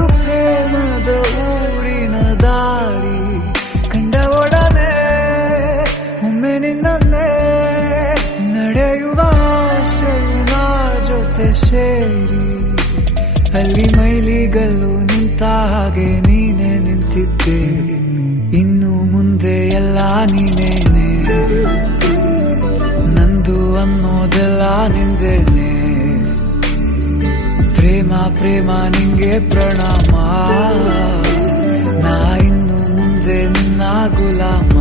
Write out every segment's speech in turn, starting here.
ಇದು ಪ್ರೇಮದ ಊರಿನ ದಾರಿ ಕಂಡ ಒಡನೆ ಒಮ್ಮೆ ನಿನ್ನೇ ನಡೆಯುವ ಆಸೆಯ ಜೊತೆ ಸೇರಿ ಅಲ್ಲಿ ಮೈಲಿಗಲ್ಲು ನಿಂತ ಹಾಗೆ ನೀನೆ ನಿಂತಿದ್ದೆ ಇನ್ನು ಮುಂದೆ ಎಲ್ಲ ನೀನೇನೆ ನಂದು ಅನ್ನೋದೆಲ್ಲ ನಿಂದೇನೆ ಪ್ರೇಮ ಪ್ರೇಮ ನಿಂಗೆ ಪ್ರಣಾಮ ನಾ ಇನ್ನು ಮುಂದೆ ನಿನ್ನ ಗುಲಾಮ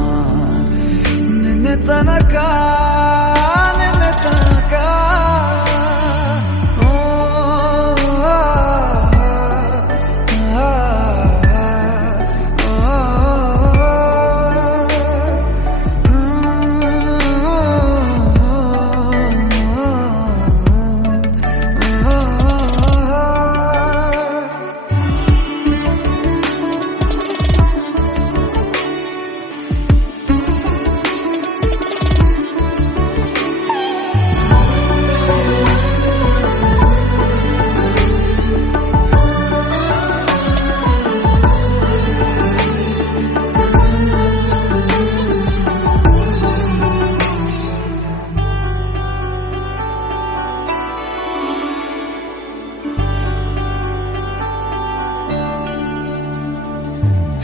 ನಿನ್ನೆ ತನಕ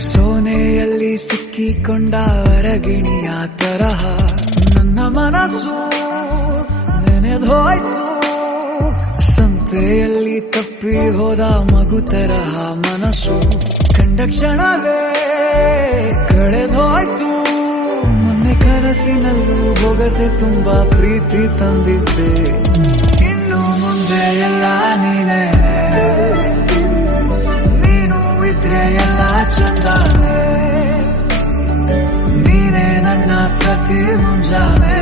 ಸೋನೆಯಲ್ಲಿ ಸಿಕ್ಕಿಕೊಂಡ ಅರಗಿಣಿಯ ತರಹ ನನ್ನ ಮನಸ್ಸು ನೆನೆದೋಯ್ತು ಸಂತೆಯಲ್ಲಿ ತಪ್ಪಿ ಹೋದ ಮಗು ತರಹ ಮನಸ್ಸು ಕಂಡ ಕ್ಷಣವೇ ಕಳೆದೋಯ್ತು ಮೊನ್ನೆ ಕನಸಿನಲ್ಲೂ ಬೊಗಸೆ ತುಂಬಾ ಪ್ರೀತಿ ತಂದಿದ್ದೆ ಇನ್ನು ಮುಂದೆ ಎಲ್ಲ ನೀನೇ ನೀನು ಇದ್ರೆ ಎಲ್ಲ ಚಂದಾನೆ ನೀನೇ ನನ್ನ ಪ್ರತಿ ಮುಂಜಾನೆ